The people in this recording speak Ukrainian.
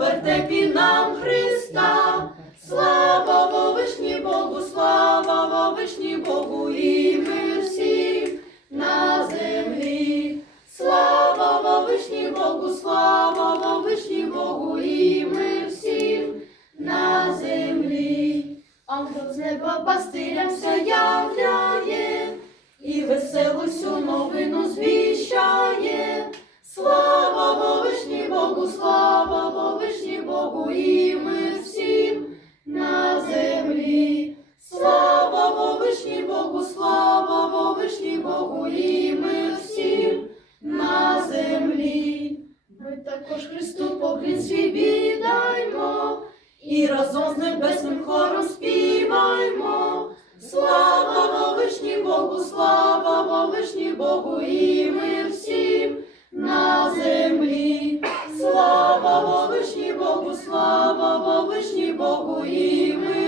вертепі нам Христа. Слава Вовишній Богу, слава Вовишній Богу, і мир всім на землі. Слава Вовишній Богу, слава Вовишній Богу, і мир всім на землі. Ангел з неба пастирям вся являє, і веселу сю новину звіщає. Слава Вовишній Богу, слава Вовишній Богу, і мир всім на землі. Слава Вовишній Богу, слава Вовишній Богу, і мир всім на землі. Ми також Христу поклін свій віддаймо, і разом з небесним хором співаймо. Слава Вовишній Богу, слава Вовишній Богу, і мир всім на землі. Слава Вовишній Богу, слава Вовишній Богу, і мир